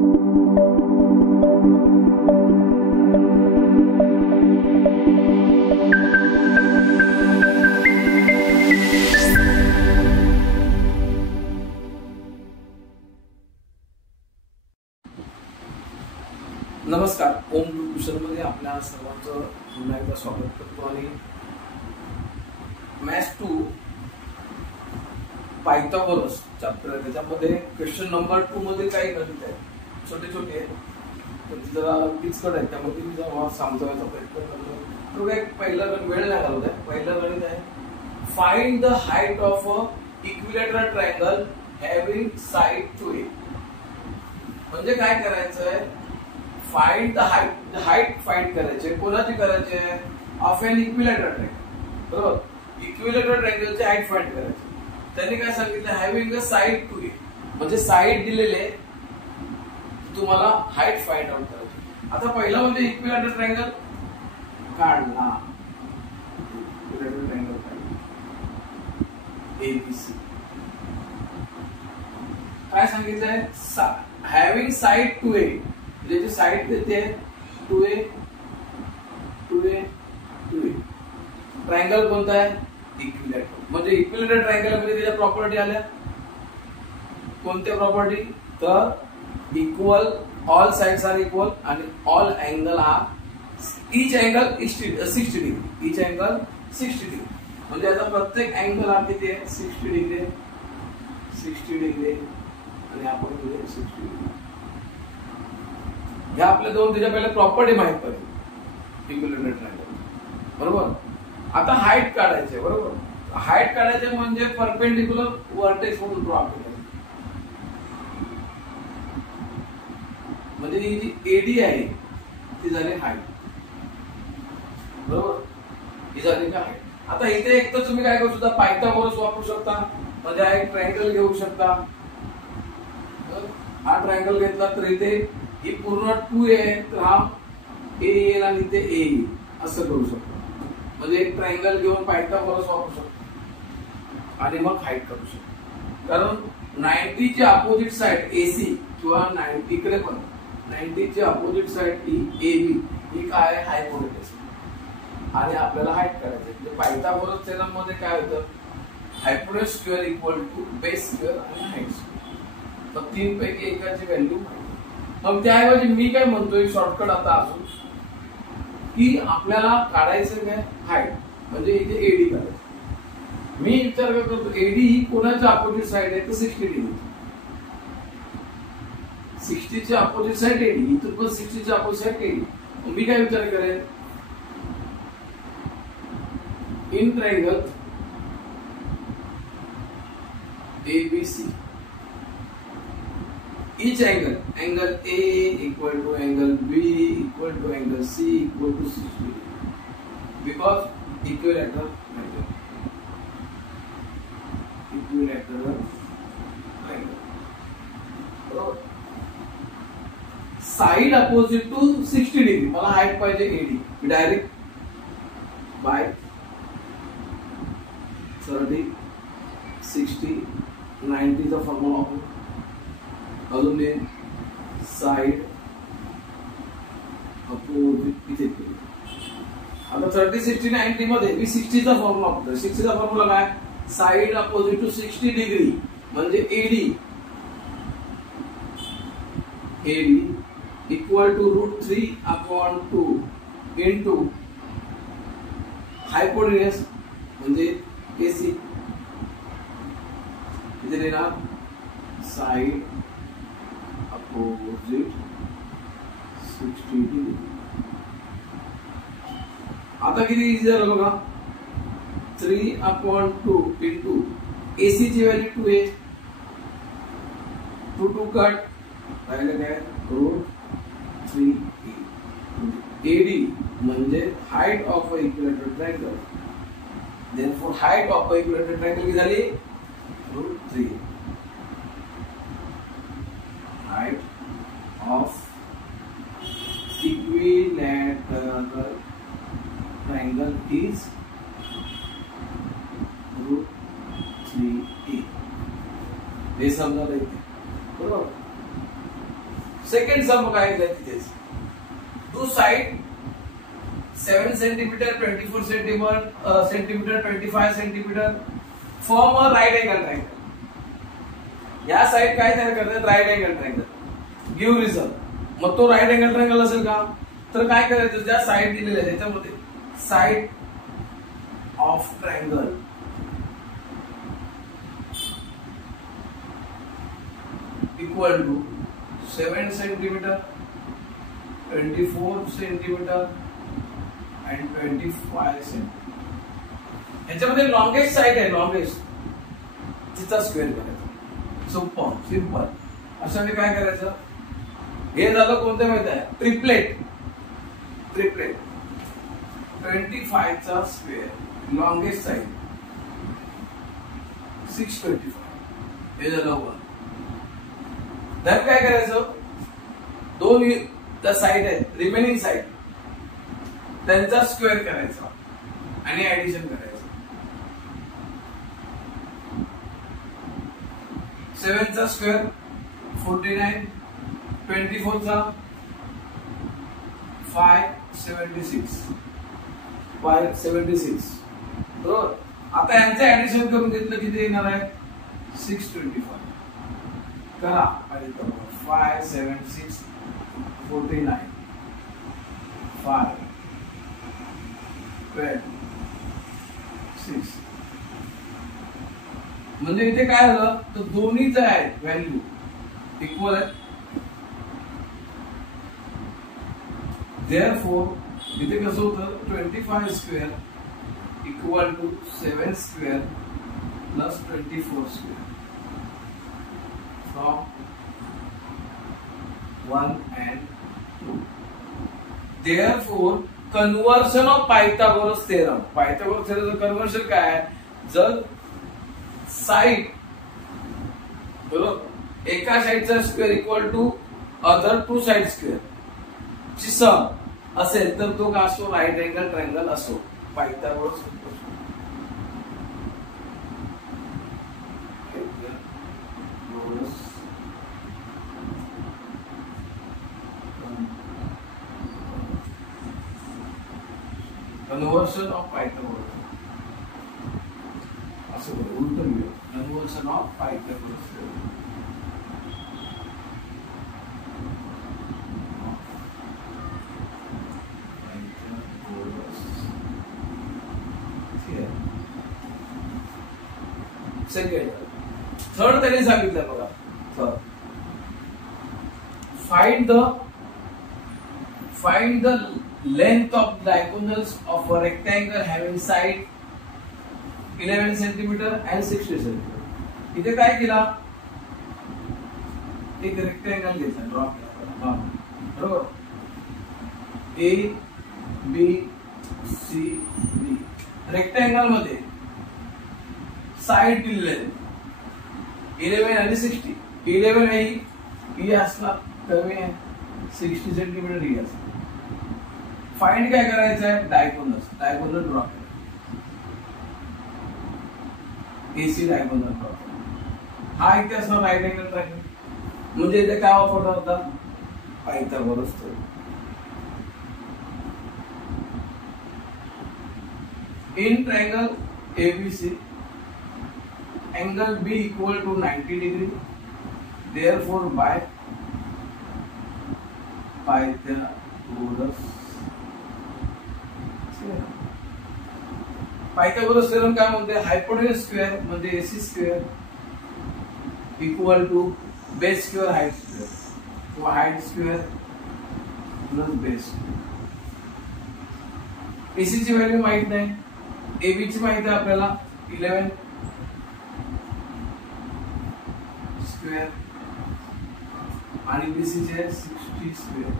नमस्कार, ओम ट्युशन मध्ये आपल्या सर्वांचं पुन्हा एकदा स्वागत करतो. आणि मॅथ्स 2 पायथागोरस चॅप्टर आहे, त्याच्यामध्ये क्वेश्चन नंबर 2 मध्ये काही गणित आहे, छोटे छोटे आहेत, पण जरा किचकट आहे, त्यामध्ये मी जरा समजावण्याचा प्रयत्न करतो. तो एक पहिला वेळ नाही घालवत आहे. पहिला गणित आहे, find the height of a equilateral triangle having side two A. म्हणजे काय करायचं आहे, find the height. Height find करायचे. कोणाची करायची आहे? Of an equilateral triangle. बरोबर, इक्विलॅटरल ट्रायंगलची हाईट फाइंड करायची. त्यांनी काय सांगितलं, having a side two A, म्हणजे साइड दिलेले, तुम्हाला हाईट फाइंड आउट करायची. आता पहिला म्हणजे इक्विलॅटरल ट्रायंगल काढला. इक्विलॅटरल ट्रायंगल एबीसी काय सांगितलंय, हॅव्हिंग साइड टू ए, ज्याची साइड देते 2a 2a 2a. ट्रायंगल कोणता आहे? इक्विलॅटरल. म्हणजे इक्विलॅटरल ट्रायंगल मध्ये त्याच्या प्रॉपर्टी आल्या. कोणत्या प्रॉपर्टी? तर equal, all sides are equal आणि all angle are, each angle 60 degree. Each angle 60 degree. म्हणजे आता प्रत्येक अँगल हा किती आहे? 60 डिग्री. 60 डिग्री आणि आपण 60 डिग्री. ह्या आपल्या दोन त्याच्या पहिल्या प्रॉपर्टी माहित पाहिजे इक्विलॅटरल ट्रायंगल. बरोबर. आता हाईट काढायचे. बरोबर, हाईट काढायचे म्हणजे परपेंडिक्युलर व्हर्टेक्स म्हणून ड्रॉ करायचे. म्हणजे ही जी एडी आहे ती झाली हाईट. बरोबर, ही झाली का हाईट. आता इथे एक तर तुम्ही काय करू शकता, पायथागोरस वापरू शकता. म्हणजे हा एक ट्रायंगल घेऊ शकता. हा ट्रायंगल घेतला तर इथे ही पूर्ण 2a आहे, तर हा a येईल आणि इथे a येईल, असं करू शकतो. म्हणजे एक ट्रायंगल घेऊन पायथागोरस वापरू शकतो आणि मग हाईट करू शकतो. कारण 90 ची अपोजिट साइड AC किंवा 90 कडे पण 90 ची अपोजिट साइड AB ही काय आहे? हायपोटेनस. आणि आपल्याला हाईट करायची. म्हणजे पायथागोरस थेरम मध्ये काय होतं, hypotenuse square equal to base square आणि हाईट स्क्वेअर. तर 3 पैकी एकाची व्हॅल्यू. मग त्याऐवजी मी काय म्हणतोय, शॉर्टकट आता असून की आपल्याला काढायचं काय, हाईट. म्हणजे इथे एडी काढायची. मी विचार करतो एडी ही कोणाच्या अपोजिट साइड आहे, तर 60 डिग्री. 60 ची अपोजिट साइड एडी, इथून पण 60 ची अपोजिट साइड एडी. मी काय विचार करेन, in triangle ABC each angle A equal to angle B equal to angle C equal to 60 degree, because equilateral triangle. Side opposite to 60 degree. मला height पाहिजे AD. Direct by 30 60 90 चा formula वापरू. अजून side opposite इथे. आता 30 60 90 मध्ये मी 60 चा formula वापरतो. 60 चा फॉर्म्युला काय? साइड अपोजिट टू 60 डिग्री म्हणजे AD equal to √3/2 into hypotenuse म्हणजे AC. इथे देणार साइड अपोजिट 60 डिग्री. आता किती इजी झालं बघा, 3/2 इंटू AC ची व्हॅल्यू 2a, 2 कट राहिलं काय, √3a. AD म्हणजे height of a equilateral triangle. Therefore height of a equilateral triangle किती झाली? √3. Height of equilateral triangle is √3a. हे समजा येते. बरोबर. सेकंड सम काय आहे तिथेच. Two side 7 centimeter 24 centimeter 25 centimeter form a right angle triangle. या साइड काय तयार करतात, right angle triangle. Give reason. मग तो राइट एंगल ट्रायंगल असेल का, तर काय करायचं, ज्या साइड दिलेल्या आहे त्याच्यामध्ये side of triangle equal to 7 centimeter 24 centimeter and 25 centimeter. याच्यामध्ये लॉंगेस्ट साइड आहे, लॉंगेस्ट तिचा स्क्वेअर करायचा. सोपं सिंपल. अशा वेळी काय करायचं, हे झालं कोणतं माहित आहे, ट्रिपलेट. 25 चा स्क्वेअर लॉंगेस्ट साइड 625. हे झालं 1. तर काय करायचं, दोन त्या साइड आहेत रिमेनिंग साइड त्यांचा स्क्वेअर करायचा आणि ऍडिशन करायचं. 7 चा स्क्वेअर 49, 24 चा 576 बरोबर. आता यांचं ऍडिशन करून घेतलं किती येणार आहे, 625. करा 5 7 6 49 5 12 6. म्हणजे इथे काय झालं, तर दोन्हीचं आहे व्हॅल्यू इक्वल आहे. देअरफॉर इथे कसं होतं, 25 square equal to 7 square plus 24 square from 1 and 2. Therefore, conversion of Pythagoras theorem. Pythagoras theorem conversion काय आहे, जर साइड बरोबर एका साइडचा square equal to other two side square ची सम असेल तर तो का असतो, राइट एंगल ट्रायंगल असतो. पायथागोरस कन्वर्शन ऑफ पायथागोरस असं उलट मिळेल. Conversion of Pythagoras second. Third त्यांनी सांगितलं बघा, third find the length of diagonals of a rectangle having side 11 centimeter and 60 centimeter. इथे काय केला, एक रेक्टँगल घेतला, ड्रॉ केला बरोबर. A B C D. Rectangle मध्ये साइड दिलेले 11 आणि 60. 11 आहे ही असणार कमी आहे, 60 सेंटीमीटर ही असणार. फाइंड काय करायचं आहे, डायगोनल ड्रॉ करायचं. एसी डायगोनल ड्रॉ करायचं. हा इथे असणार राइट एंगल ट्रायंगल. म्हणजे इथे काय वापरला होता, Pythagoras theorem. In triangle ABC angle B equal to 90 degree. Therefore, by Pythagoras Pythagoras theorem काय म्हणते, हायपोटेन्यूज स्क्वेअर म्हणजे AC square equal to base square height square किंवा height square plus base. AC ची व्हॅल्यू माहित नाही, AB ची माहिती आहे आपल्याला 11 स्क्वेअर आणि BC चे 60 स्क्वेअर.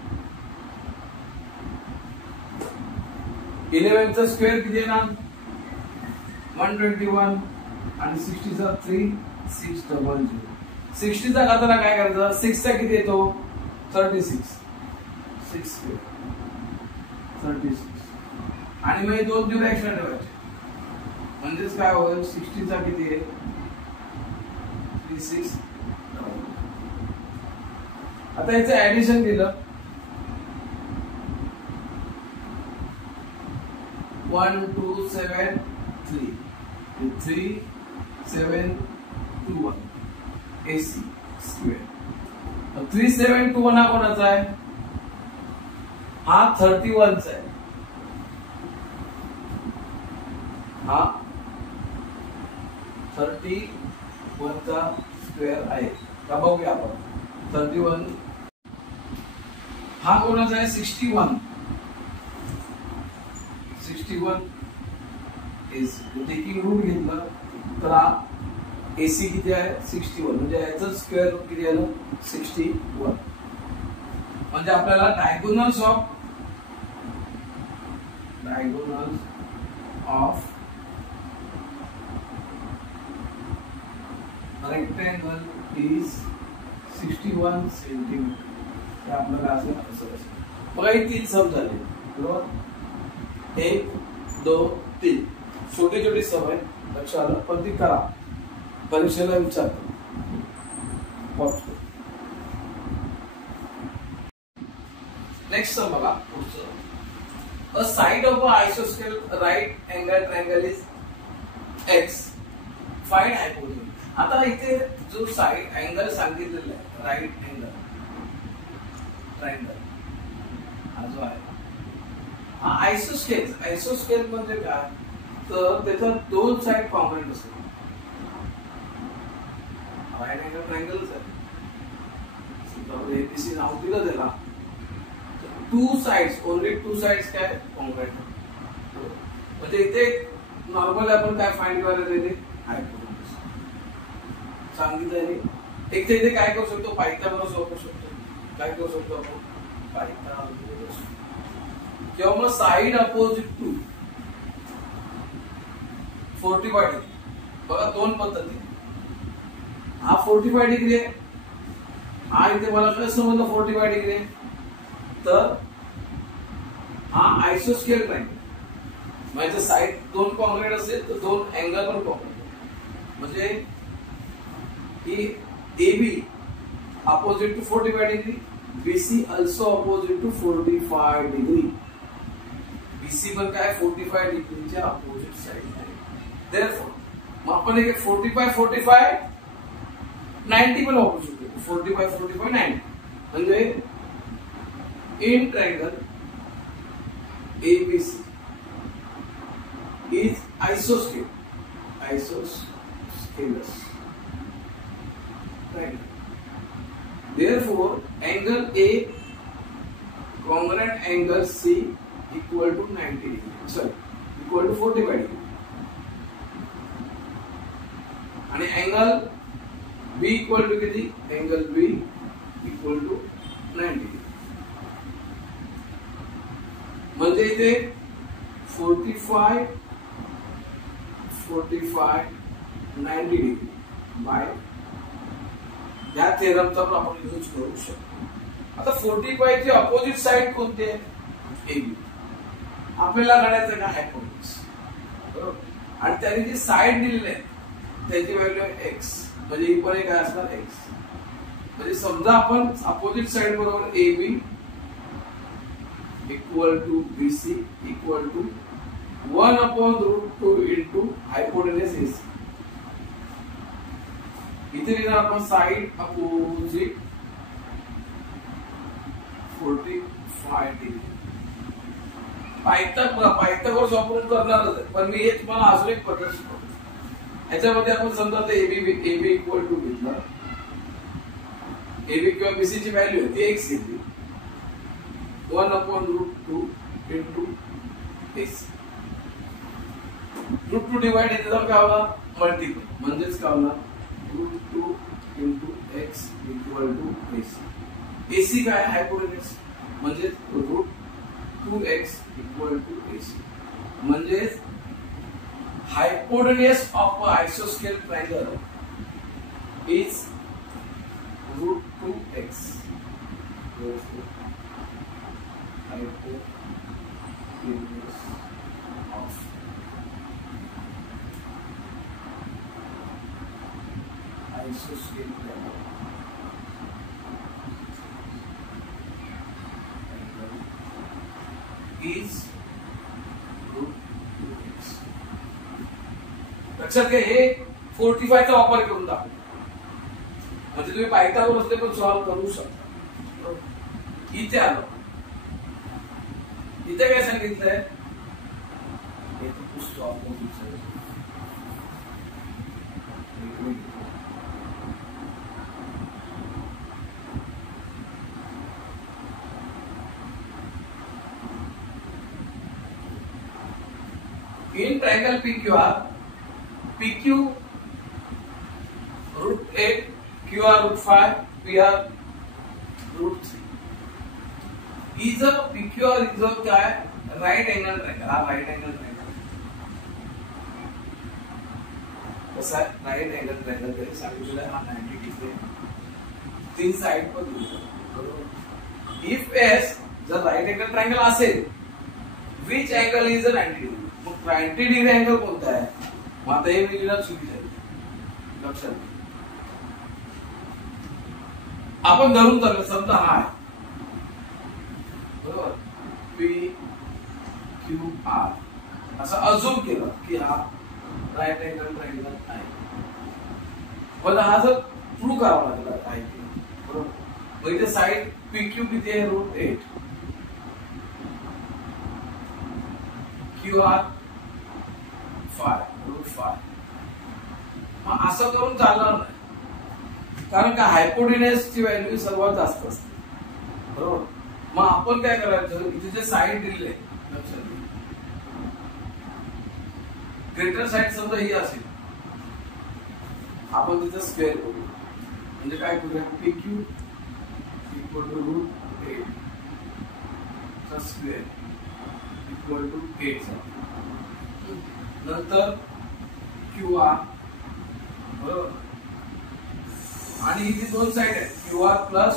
11 चा स्क्वेअर किती येणार, 121 आणि 60 चा 3600. 60 चा करताना काय करायचं, 6 चा किती येतो, 36. 6 स्क्वेअर 36 आणि मग दोन दिवस एक्स्ट्रा ठेवायचे. म्हणजेच काय होईल, 60 चा किती आहे 36. आता याचं ऍडिशन केलं 1 2 7 3 3 7 2 1 AC स्क्वेअर. 3 7 2 1 हा कोणाचा आहे? हा 31 चा आहे. हा 31 चा स्क्वेअर आहे का बघूया आपण. 31 हा कोणाचा आहे? 61 AC. टेकिंग रूट घेतलं तर हा AC किती आहे? 61. म्हणजे याचं स्क्वेअर रूट किती आलं? 61. म्हणजे आपल्याला diagonals of rectangle is 61 centimetre. हे आपल्याला असं बघा. ही 3 सम झाले बरोबर. 1 2 3 छोटी छोटी सम आहे लक्षात आलं. पण ती करा परीक्षेला विचारतो. नेक्स्ट सम बघा. A side of a isosceles right angle triangle is x. Find hypotenuse. आता इथे जो साइड अँगल सांगितलेला आहे राईट अँगल ट्रायंगल हा जो आहे हा आयसोस्केल म्हणजे काय तर त्याच्या 2 साइड कॉम्पोनंट असतात. राईट अँगल ट्रायंगलच आहे. एबीसी नाव दिलं त्याला. 2 साइड्स ओनली 2 साइड्स काय कॉम्पोनंट. म्हणजे इथे नॉर्मल आपण काय फाइंड करायचं इथे हायपोटेन्यूज सांगितलं. एक तर इथे काय करू शकतो पायथागोरस वापरू शकतो. काय करू शकतो आपण पायथागोरस किंवा मग साइड अपोजिट टू 45 डिग्री. बघा 2 पद्धती. हा 45 डिग्री आहे. हा इथे मला काय समजलं 45 डिग्री आहे. तर हा आयसोस्केल ट्रायंगल म्हणजे साइड 2 कॉन्ग्रेट असेल तर 2 अँगल पण कॉन्ग्रेट. म्हणजे ही AB opposite to 45 degree. BC also opposite to 45 degree. BC पण काय 45 डिग्रीच्या अपोजिट साइड आहे. Therefore मग आपण एक 45 45 90 पण वापरू शकतो. 45 45 90 म्हणजे in triangle ABC is isosceles triangle. Therefore, angle A congruent angle C equal to 90 degree. Sorry, equal to 45 degree. आणि angle B equal to किती? Angle B equal to 90 degree. म्हणजे इथे 45 90 डिग्री बाय या थेरमचा आपण यूज करू शकतो. आता 45 ची अपोजिट साइड कोणती आहे? AB. आपल्याला काढायचं का हायपोटेन्यूज बरोबर. आणि त्याने जी साइड दिलेली आहे त्याची व्हॅल्यू आहे x. म्हणजे ही पण काय असणार x. म्हणजे समजा आपण अपोजिट साइड बरोबर AB equal to BC equal to 1 upon root 2 into hypotenuse AC. इथे लिहिणार आपण साइड अपोजिट 45 डिग्री. पायथागोरस वापरून करणारच आहे पण मी हे तुम्हाला अजून एक पद्धत शिकवतो. याच्यामध्ये आपण समजा ते AB इक्वल टू घेतलं. AB किंवा BC ची व्हॅल्यू आहे ती x घेतली. 1 upon root 2 into x. root 2 divide इथे जर काय होणार मल्टिपल म्हणजेच काय होणार root 2 into x equal to AC. AC काय हायपोटेन्यूज म्हणजे root 2x equal to AC. म्हणजे hypotenuse of a isosceles triangle is root 2x. Hypotenuse of isosceles triangle is √2x. लक्षात घ्या, हे 45 चा वापर करून दाखवू. म्हणजे तुम्ही पायथागोरसने पण सॉल्व्ह करू शकता. इथे आलो, इथे काय सांगितलंय, हे तर पुस्तक opposite side. In triangle PQR, PQ √8, QR √5, PR √3. is a PQR is a क्या है, राइट एंगल ट्रायंगल. हा राइट एंगल ट्रायंगल कसा आहे, राइट एंगल ट्रायंगल तरी सांगितलेलं हा 90 डिग्री तीन साइड पर बरोबर. इफ एस जर राइट एंगल ट्रायंगल असेल, which angle is a 90 degree. मग 90 डिग्री अँगल कोणता आहे, मग आता हे मी चुकीचं आहे. लक्षात आपण धरून चाललो, समजा हा आहे बरोबर, PQR असं अजूम केलं की हा राइट एंगल ट्रायंगल आहे. पण हा जर प्रूव्ह करावा लागला आहे बरोबर. मग इथे साइड PQ किती आहे, √8, QR 5 √5. मग असं करून चालणार नाही, कारण का हायपोटेन्यूस ची व्हॅल्यू सर्वात जास्त असते बरोबर. मग आपण काय करायचं, इथे जे साइड दिले लक्षात घ्या, ग्रेटर साइड समजा ही असेल, आपण तिथे स्क्वेअर करू. म्हणजे काय करूया, PQ √8 चा स्क्वेअर =8. नंतर QR बरोबर, आणि ही दोन साइड आहेत, QR प्लस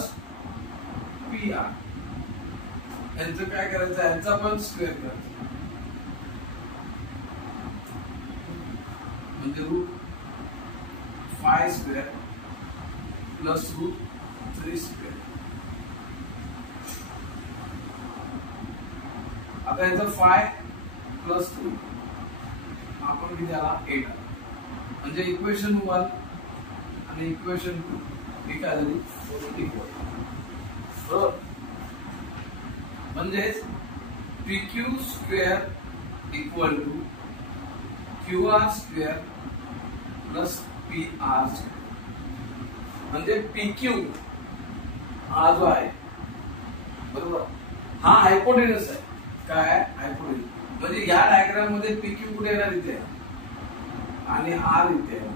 PR. यांचं काय करायचं, यांचा पण स्क्वेअर करायचा. म्हणजे √5 स्क्वेअर प्लस √3 स्क्वेअर. आता याचा 5 प्लस 2 आपण किती आला, 8 आला. म्हणजे इक्वेशन 1 आणि इक्वेशन 2 ही काय झाली, इक्वल बरोबर. म्हणजेच PQ square equal to QR square plus PR square. म्हणजे PQ हा जो आहे बरोबर, हा हायपोटेन्यूस आहे. काय आहे, हायपोटेन्यूस. म्हणजे या डायग्राम मध्ये PQ कुठे येणार, इथे आणि R इथे आहे.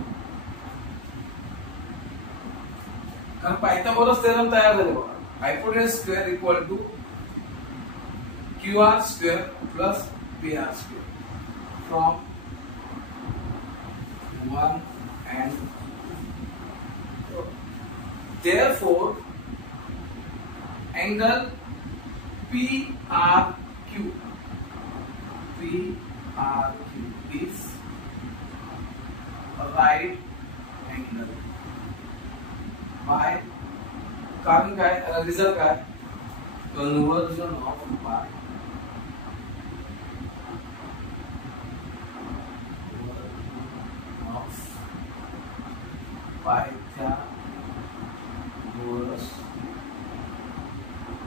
कारण पायथागोरस थेरम तयार झाले बघा. Hypotenuse square equal to QR square plus PR square from 1 and 2. Therefore, angle PRQ is a right angle by, कारण काय, रिझल्ट काय, conversion of pi Pythagoras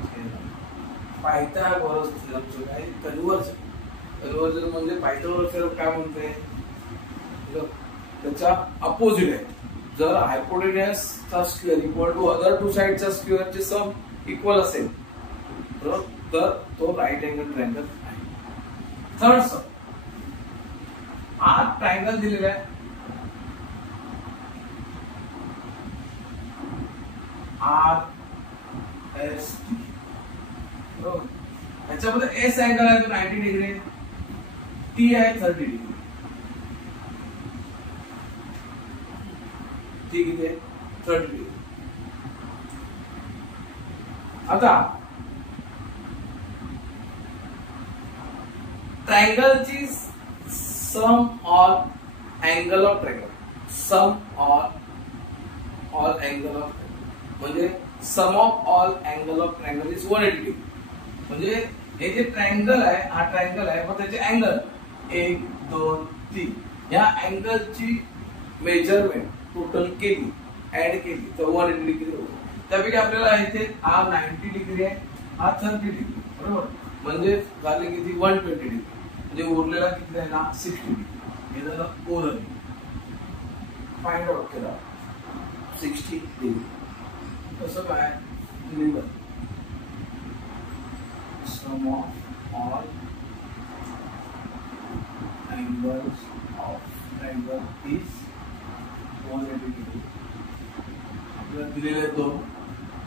theorem. Pythagoras थेरमचं काय, कन्वर्जन. कन्वर्जन म्हणजे पायथागोरस थेरम काय म्हणते, त्याच्या अपोजिट आहे. जर हायपोटेन्यूस चा square equal to other two साइडच्या स्क्वेअरचे सम इक्वल असेल तर तो राइट एंगल ट्रायंगल आहे. थर्ड सम, हा ट्रायंगल दिलेला आहे, RST बरोबर. याच्यामध्ये एस अँगल आहे तो 90 डिग्री, टी आहे 30 डिग्री. ठीक आहे, 30 डिग्री. आता ट्रायंगलची sum all angle of triangle, sum all angle of, म्हणजे sum of all angle of triangle is 180 degree. म्हणजे हे जे ट्रायंगल आहे हा ट्रायंगल आहे मग त्याचे अँगल 1 2 3 या अँगलची मेजरमेंट टोटल केली ऍड केली तर 180 डिग्री होतो. त्यापैकी आपल्याला इथे हा 90 डिग्री आहे हा 30 डिग्री बरोबर म्हणजे झाले किती 120 डिग्री म्हणजे उरलेला किती आहे ना 60 डिग्री हे झालं ओरल फाइंड आउट केला 60 डिग्री. कसं काय लिहिलं sum of all angles of triangle is 180 degree. आपल्याला दिलेले दोन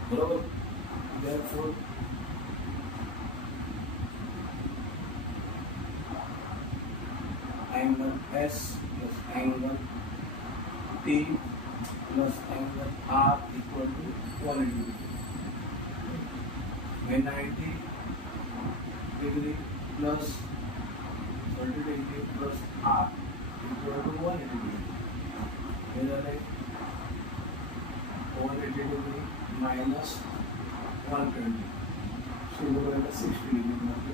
बरोबर therefore angle S plus angle T plus angle R equal to 180 degree. 90 degree plus 30 degree plus R equal to 180 degree. हे झाले 180 degree minus 120 शिल्लक 60 degree मध्ये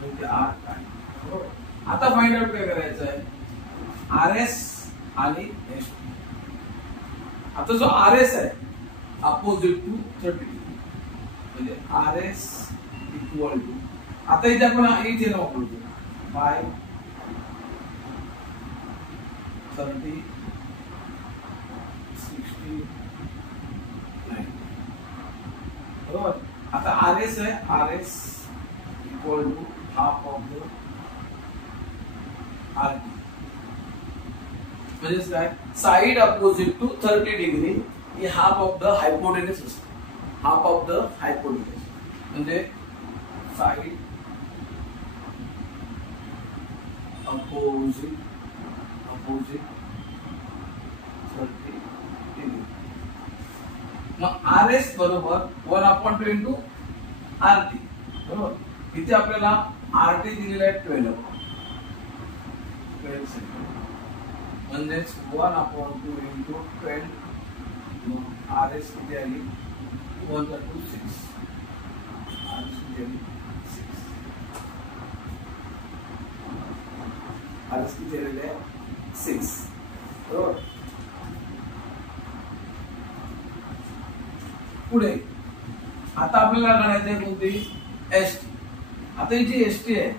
म्हणजे R काय बरोबर. आता फाइंड आउट काय करायचं आहे RS आणि S. आता जो RS आहे अपोजिट टू 30 डिग्री म्हणजे RS इक्वल टू आता इथे आपण इथे ना वापरू 5 30 60 9 बरोबर. आता RS आहे RS equal to half of the RT म्हणजे काय साइड अपोजिट टू 30 डिग्री ही हाफ ऑफ द हायपोटेनस असते. हाफ ऑफ द हायपोटेनस म्हणजे साइड अपोजिट 30 डिग्री. मग RS बरोबर 1/2 इंटू RT बरोबर. इथे आपल्याला RT दिलेला आहे 12 सेंटीमीटर म्हणजेच 1/2 इंटू 12 RS किती आली 1/6 RS किती आली 6 RS किती आलेले आहे 6 बरोबर. पुढे आता आपल्याला काढायचं आहे कोणती ST. आता ही जी ST आहे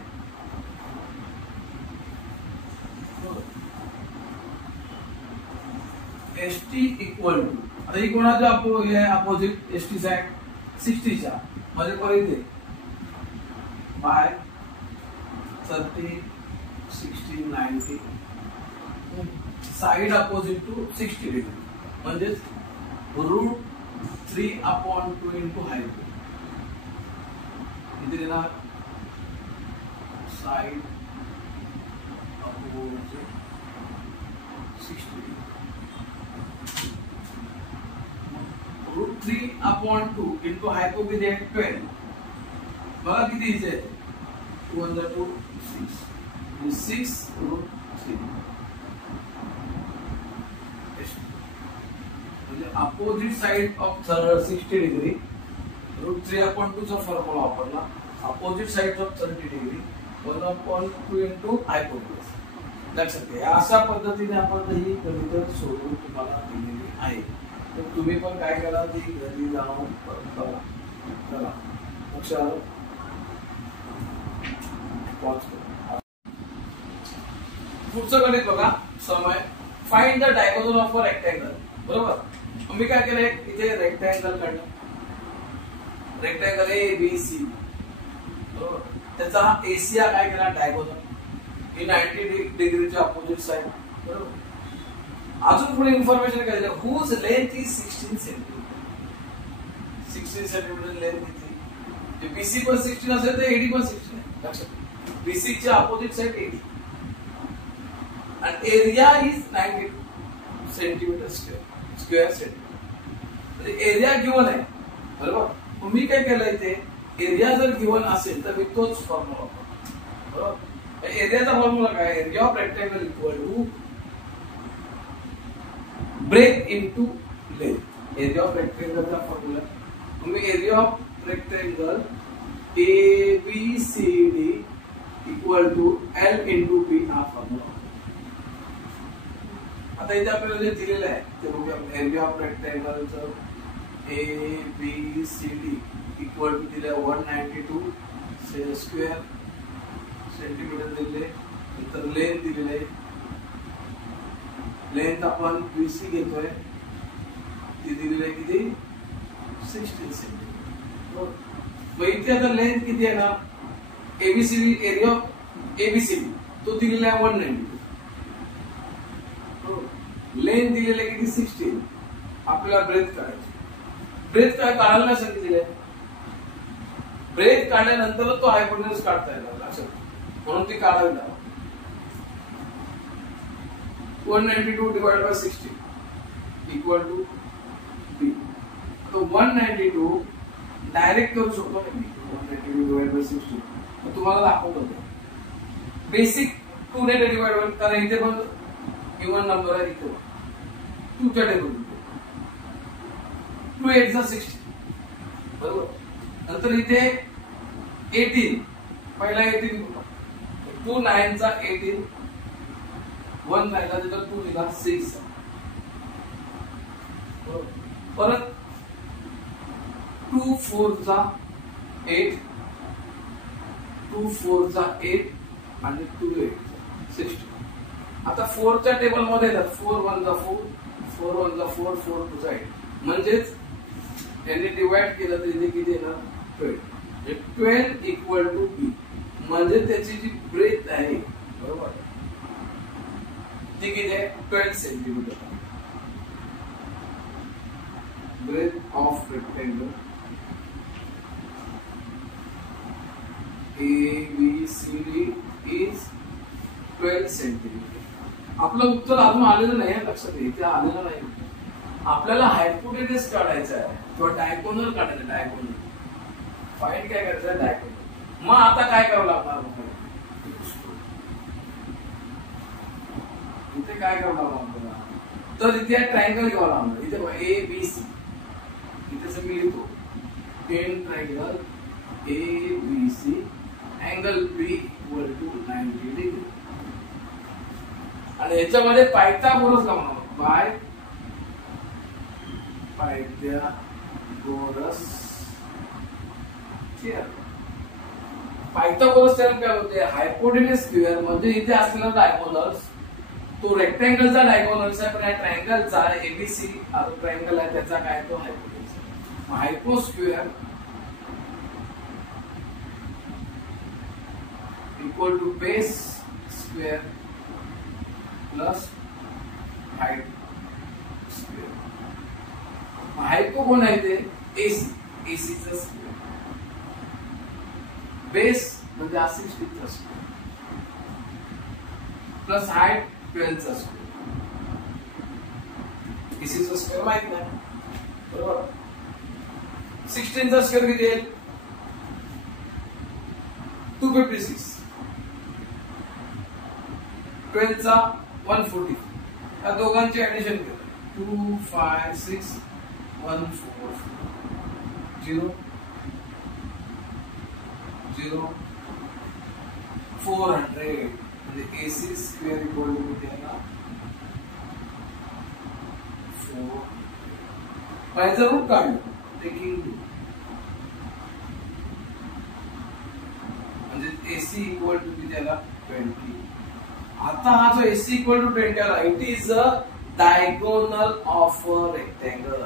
ST इक्वल टू आता ही कोणाच्या अपोजिट ST साइड 60 च्या म्हणजे परत इथे by 30 60 90 side opposite to 60 degree म्हणजे √3/2 इंटू हाईट इथे देणार side opposite 60 degree √3/2 into hypo किती आहे 12 बघा किती इथे 2 6 6 √3 म्हणजे अपोजिट साइड ऑफ 60 डिग्री √3/2 चा फॉर्म्युला वापरला. Opposite side of 30 degree 1/2 into hypotenuse. लक्षात घ्या अशा पद्धतीने आपण ही गणित सोडवून तुम्हाला दिलेली आहे. तर तुम्ही पण काय करा ती घरी जाऊन करा. चला लक्षात पॉज करा. पुढचं गणित बघा समय find the diagonal of a rectangle बरोबर. मी काय केलंय इथे रेक्टँगल काढलं रेक्टँगल ABC बरोबर. त्याचा एसिया काय केला डायगोनल ही 90 डिग्रीच्या अपोजिट साइड बरोबर. अजून पुढे इन्फॉर्मेशन काय दिलं whose length is 16 centimeter. 16 centimeter length किती BC पण 16 असेल तर AD पण 16 आहे. लक्षात BC च्या अपोजिट साइड AD आणि area is 90 centimetre square centimetre. Area given आहे बरोबर. तुम्ही काय केलं इथे एरिया जर गिवन असेल तर मी तोच फॉर्म्युला वापरतो बरोबर. एरियाचा फॉर्म्युला काय area of rectangle equal to breadth into length. Area of रेक्टँगलचा फॉर्म्युला तुम्ही area of rectangle ABCD equal to L into B हा फॉर्म्युला. आता इथे आपल्याला जे दिलेलं आहे ते बघूया. एरिया ऑफ रेक्टँगलचं ABCD इक्वल टू दिले 192 स्क्वेअर सेंटीमीटर दिले. नंतर लेंथ दिलेले, लेंथ आपण BC घेतोय, ती दिलेली आहे किती 16 सेंटीमीटर. मग इथे आता लेंथ किती आहे ना, ABCD एरिया ऑफ ABCD तो दिलेला आहे 192. लेंथ दिलेली आहे किती 16. आपल्याला ब्रेथ काढायची. ब्रेथ काय काढायला नाही सांगितलेलं आहे. ब्रेथ काढल्यानंतर तो हायपोटेन्यूज काढता येणार लक्षात, म्हणून ती काढावी लागेल. 192 divided by 60 equal to B. तो 192 डायरेक्ट करू शकतो ना मी. 192 divided by 60 तुम्हाला दाखवतो. बेसिक 2 ने डिवाइड होईल कारण इथे पण इवन नंबर आहे. इथे 2 च्या टेबल 2 8 चा 60 बरोबर. नंतर इथे 18 पहिला 18 2 9 चा 18 1 राहिला तर 2 दिला 6. परत 2 4 चा 8 2 4 चा 8 आणि 2 8 60. आता 4 च्या टेबल मध्ये येतात 4 1 चा 4 4 1 चा 4 4 2 चा 8 म्हणजेच यांनी डिवाइड केलं तर इथे किती येणार 12. 12 इक्वल टू B म्हणजे त्याची जी ब्रेथ आहे बरोबर ती किती आहे 12 centimeter. Breadth of rectangle ABCD is 12 centimeter. आपलं उत्तर अजून आलेलं नाही लक्षात घ्या. इथे आलेलं नाही. आपल्याला हायपोटेन्यूज काढायचा आहे किंवा डायगोनल काढायचं. डायगोनल फाइंड काय करायचं डायगोनल. मग आता काय करावं लागणार इथे काय करावं लागणार आपल्याला तर इथे ट्रायंगल घ्यावं लागणार. इथे ABC इथे मी लिहितो 10 triangle ABC angle B equal to 90 degree. आणि याच्यामध्ये पायथागोरस लावणार. By Pythagoras theorem. Pythagoras theorem काय होते हायपोटेन्यूज स्क्वेअर म्हणजे इथे असलेला डायगोनल्स तो रेक्टेंगलचा डायगोनल्स आहे पण या ट्रायंगलचा ABC हा ट्रायंगल आहे त्याचा काय तो hypotenuse. Hypo square equal to base square plus height square. Hypo कोण आहे ते AC चा स्क्वेअर. बेस म्हणजे 60 चा स्क्वेअर प्लस हाइट 12 चा स्क्वेअर. AC चा स्क्वेअर माहित नाही बरोबर. 16 चा स्क्वेअर किती येईल 256. 12 चा 140. या दोघांची ऍडिशन केलं 2 5 6 1 4 0 0 400 म्हणजे AC स्क्वेअर इक्वल टू किती आहे ना 4. पाहिजे रूट काढलं टेकिंग म्हणजे AC इक्वल टू किती आला 20. आता हा जो AC इक्वल टू 20 आला it is a diagonal of a rectangle.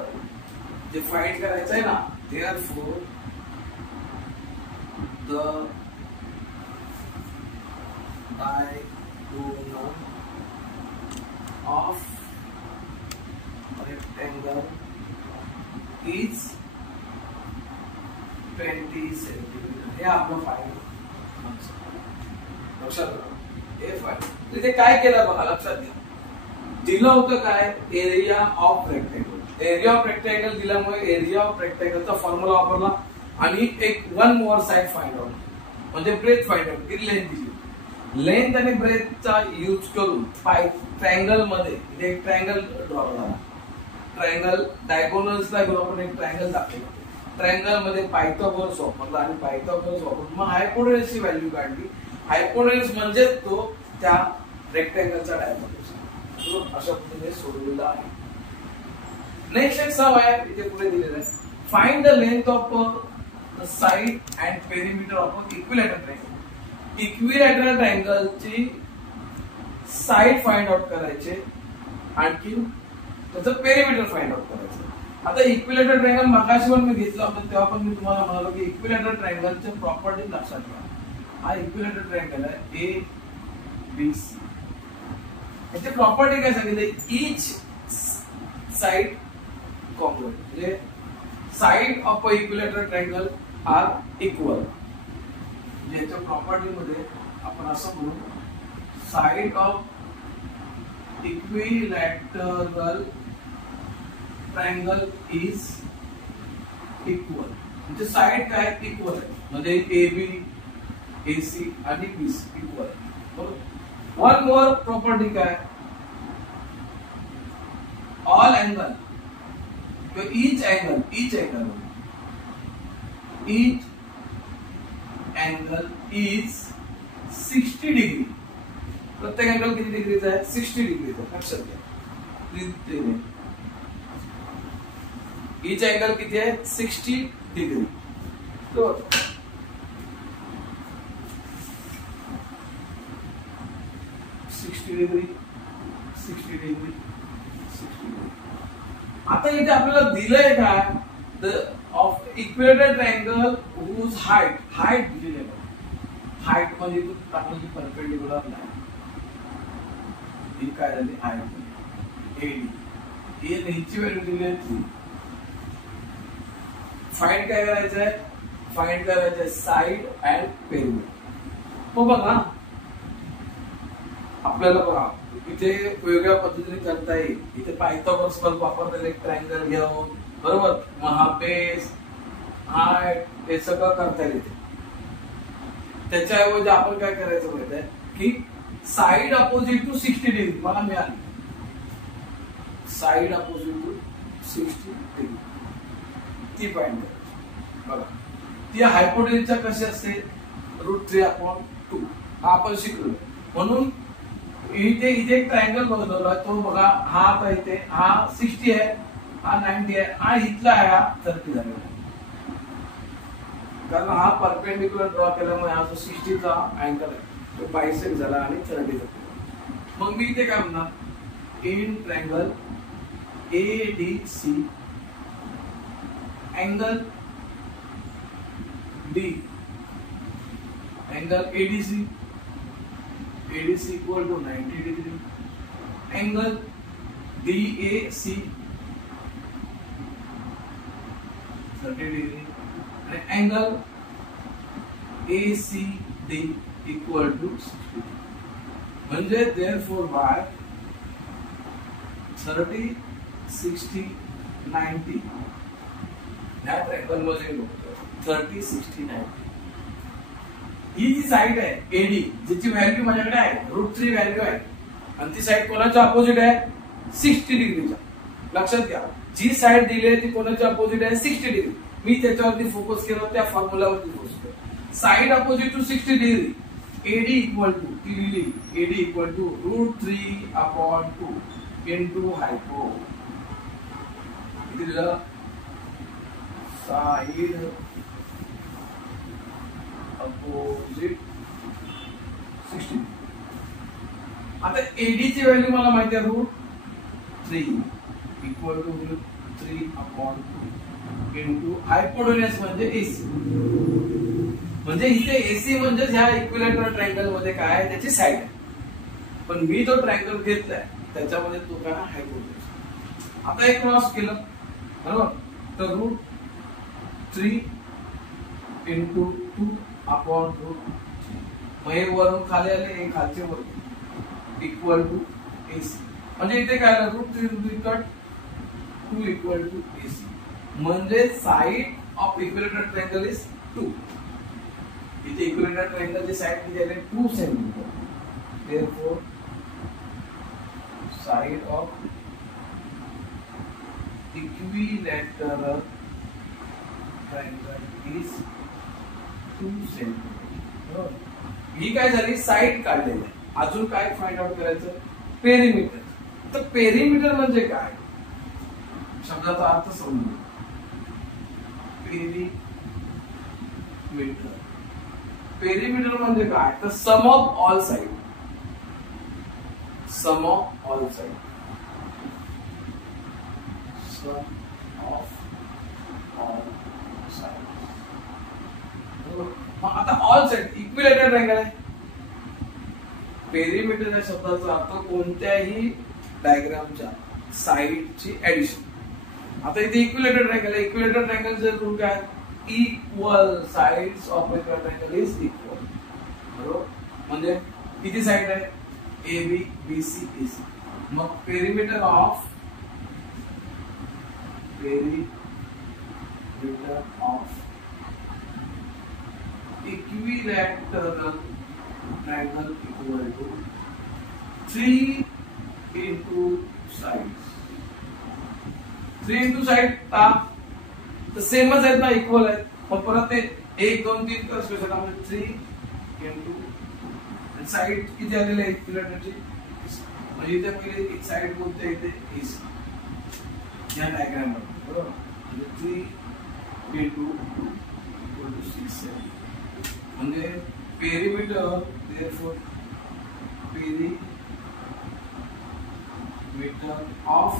जे फाइंड करायचं आहे ना therefore the diagonal of rectangle is 20 centimetre. हे आपलं फाइंड लक्षात ठेवा. हे फाइंड तिथे काय केलं बघा लक्षात घ्या. दिलं होतं काय area of rectangle. Area of rectangle दिल्यामुळे एरिया ऑफ रेक्टेंगलचा फॉर्म्युला वापरला आणि एक 1 मोर साइड फाइंड आउट म्हणजे ब्रेथ फाइंड आउट किती लेंथ दिली. लेंथ आणि ब्रेथचा यूज करून ट्रायंगल मध्ये एक ट्रायंगल ड्रॉ करा. ट्रायंगल डायगोनल्सला घेऊन आपण एक ट्रायंगल दाखवतो. ट्रायंगल मध्ये पायथागोरस वापरला आणि पायथागोरस वापरून मग हायपोटेनसची व्हॅल्यू काढली. हायपोटेनस म्हणजे तो त्या रेक्टँगलचा डायमेन्शन. अशा पद्धतीने सोडवलेला आहे. नेक्स्ट एक सम आहे इथे पुढे दिलेला आहे. Find the length of the side and perimeter of equilateral triangle. Equilateral ट्रायंगलची साइड फाइंड आउट करायचे, आणखी त्याचं पेरिमीटर फाइंड आउट करायचं. आता इक्विलॅटरल ट्रायंगल मगाशी पण मी घेतला होता, तेव्हा पण मी तुम्हाला म्हणालो की इक्विलॅटरल ट्रायंगलचे प्रॉपर्टी लक्षात ठेवा. हा इक्विलॅटरल ट्रायंगल आहे ए बी सी. याची प्रॉपर्टी काय सांगितली? ईच साइड कॉन्ग्रुएंट, म्हणजे side of a equilateral triangle are equal. याच्या प्रॉपर्टी मध्ये आपण असं म्हणू, side of equilateral triangle is equal. म्हणजे साइड काय इक्वल आहे, म्हणजे ए बी ए सी आणि बी सी इक्वल आहे. बरोबर. वन मोर प्रॉपर्टी काय? All angle, each angle is 60 degree. प्रत्येक अँगल किती डिग्रीचा आहे? 60 डिग्रीचा. लक्षात घ्या. each अँगल किती आहे? 60 डिग्री. बरोबर. आता इथे आपल्याला दिलंय काय? The of equilateral triangle whose height दिलेली आहे. हाईट म्हणजे तू टाकली परपेंडिक्युलर लाईन. ही काय झाली? Height eddy. ए नीची व्हॅल्यू दिली आहे 3. फाइंड काय करायचंय? फाइंड करायचंय साइड अँड पेरिमीटर. हो बघा, आपल्याला बघा इथे वेगळ्या पद्धतीने करता येईल. इथे पायथागोरस वापरतात एक ट्रायंगल घेऊन. बरोबर. मग हा बेस, हाईट, हे सगळं करता येईल. त्याच्याऐवजी आपण काय करायचं माहिती आहे की साइड अपोजिट टू 60 डिग्री मला मिळाली. साइड अपोजिट टू 60 डिग्री ती फाइंड करायची. बघा, ती हायपोटेन्यूजच्या कशी असते? √3/2. हा आपण शिकलो. म्हणून इथे एक ट्रायंगल बनवला तो बघा. हा आता इथे हा 60 आहे, हा 90 आहे, हा इथला आहे, हा 30 झालेला आहे. कारण हा परपेंडिक्युलर ड्रॉ केल्यामुळे हा जो 60चा अँगल आहे तो बायसेक्ट झाला आणि 30 झाला. मग मी इथे काय म्हणणार? In triangle ADC angle D, angle ADC equal to 90 degree. Angle DAC 30 degree. And angle ACD equal to 60 degree. म्हणजे therefore by 30, 60, 90 ह्या ट्रायंगल मध्ये 30, 60, 90 ही जी साइड आहे एडी, जिची व्हॅल्यू माझ्याकडे आहे √3 व्हॅल्यू आहे, आणि ती साइड कोणाच्या अपोजिट आहे? 60 डिग्रीच्या. लक्षात घ्या, जी साइड दिली आहे ती कोणाच्या अपोजिट आहे? 60 डिग्री. मी त्याच्यावरती फोकस केला, त्या फॉर्म्युलावरती फोकस केला. Side opposite to 60 degree. AD equal to ती लिहिली, AD equal to √3/2 into hypo. Side opposite 60. आता एडी ची व्हॅल्यू मला माहिती आहे √3 इक्वल टू √3/2 इंटू हायपोटेन्यूज म्हणजे एसी. म्हणजे इथे एसी म्हणजे ह्या इक्विलॅटरल ट्रायंगल मध्ये काय आहे? त्याची साइड आहे. पण मी जो ट्रायंगल घेतलाय त्याच्यामध्ये तो काय? हायपोटेन्यूज. आता एक क्रॉस केलं, बरोबर, तर √3 इंटू 2/2. मग हे वरून खाली आले, हे खालचे वर इक्वल टू एसी. म्हणजे इथे काय आलं? √3 कट 2 इक्वल टू एसी. म्हणजे side of equilateral triangle is 2. इथे इक्विलॅटरल ट्रायंगलची साइड किती आहे? 2 centimetre. Therefore side of equilateral triangle is 2 centimetre. ही काय झाली साईड काढलेली आहे. अजून काय फाइंड आउट करायचं पेरिमीटर. तर पेरिमीटर म्हणजे काय शब्दाचा अर्थ समजून पेरिमीटर. पेरिमीटर म्हणजे काय तर sum of all side. Sum of all side. Sum of all side. आता ऑल साइड इक्विलॅटरल ट्रायंगल आहे. पेरिमीटर या शब्दाचा अर्थ कोणत्याही डायग्रामच्या साइडची ऍडिशन. आता इथे इक्विलॅटरल ट्रायंगल आहे. इक्विलॅटरल ट्रायंगलचा रूल काय equal sides of a triangle is equal. बरोबर म्हणजे किती साइड आहे A B B C A C. मग perimeter of equilateral triangle equal to 3 into sides. 3 into side तर सेमच आहेत ना इक्वल आहेत. मग परत ते 1 2 3 कर स्पेस आहे म्हणजे 3 into साइड किती आलेले आहेत इक्विलॅटरची. म्हणजे इथे पहिले एक साइड बोलते इथे इज या डायग्राम मध्ये बरोबर. म्हणजे 3 into 6 म्हणजे perimeter therefore perimeter of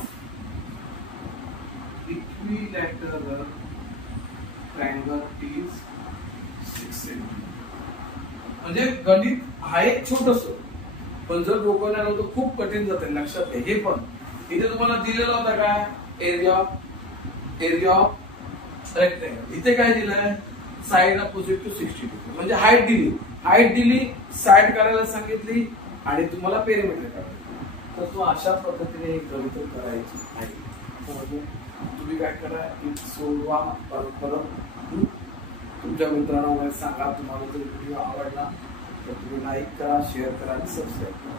equilateral triangle is 6 centimeter. म्हणजे गणित हा एक छोटस पण जर डोकं नाही तर खूप कठीण जाते. लक्षात घ्या. हे पण इथे तुम्हाला दिलेला होता काय एरिया ऑफ रेक्टेंगल. इथे काय दिलंय साइड अपोजिट टू 60 डिग्री. म्हणजे हाईट दिली साइड करायला सांगितली आणि तुम्हाला पेरिमीटर करायचं. तर तो अशा पद्धतीने हे गणित करायची आहे. तुम्ही काय करा सोडवा परत तुमच्या मित्रांना सांगा. तुम्हाला जर व्हिडिओ आवडला तर तुम्ही लाईक करा शेअर करा आणि सबस्क्राईब करा.